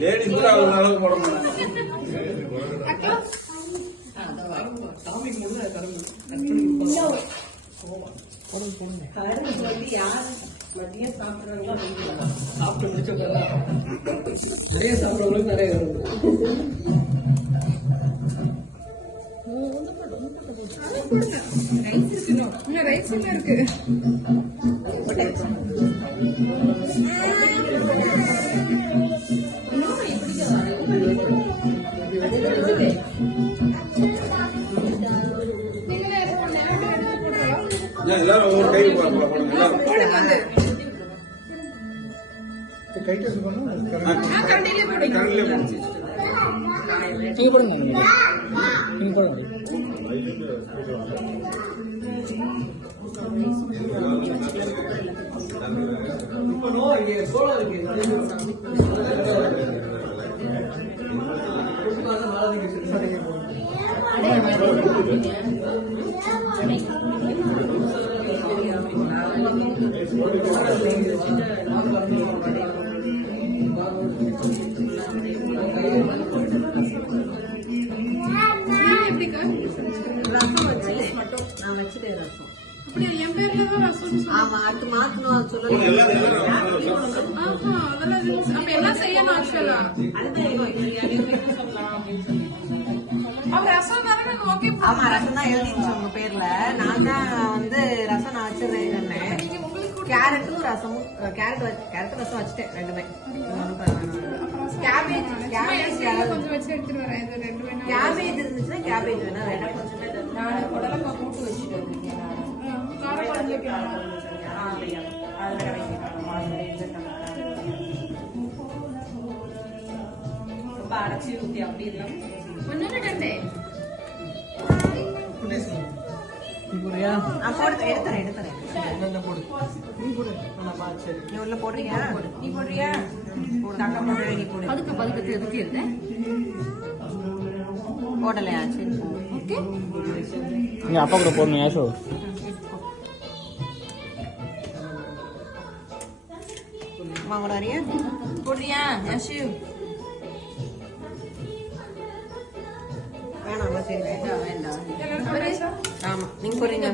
Lady கூட அவ்வளவு அளவு போட மாட்டாங்க. மதியம் சாப்பிட்றாங்களா சாப்பிட்டு முடிச்சவங்க நிறைய சாப்பிட்றவங்களும் நிறைய ரைஸ் இருக்கு. எல்லாரும் ஒவ்வொரு கை போடுங்க. ஆமா ரசம் தான் எழுதிச்சு உங்க பேர்ல. நான் தான் வந்து ரசம் நான் வச்சிருந்தேன். கேரட்டும் ரசமும் கேரட் ரசம் வச்சுட்டேன் ரெண்டுமே. கேபேஜ் இருந்துச்சுன்னா கேபேஜ் வேணா நான் புடலங்காய் கூட்டு வச்சுட்டேன். ரொம்ப அரைச்சி ஊத்தி அப்படி இல்லாம கொஞ்சம் போடலையா? சரி நீ அப்பா கூட போடணும் யாஷோ. மாங்கடாரியா போடுறியா யாஷு? வேணாம் சரி வேண்டாம். ஆமா நீங்க போறீங்க.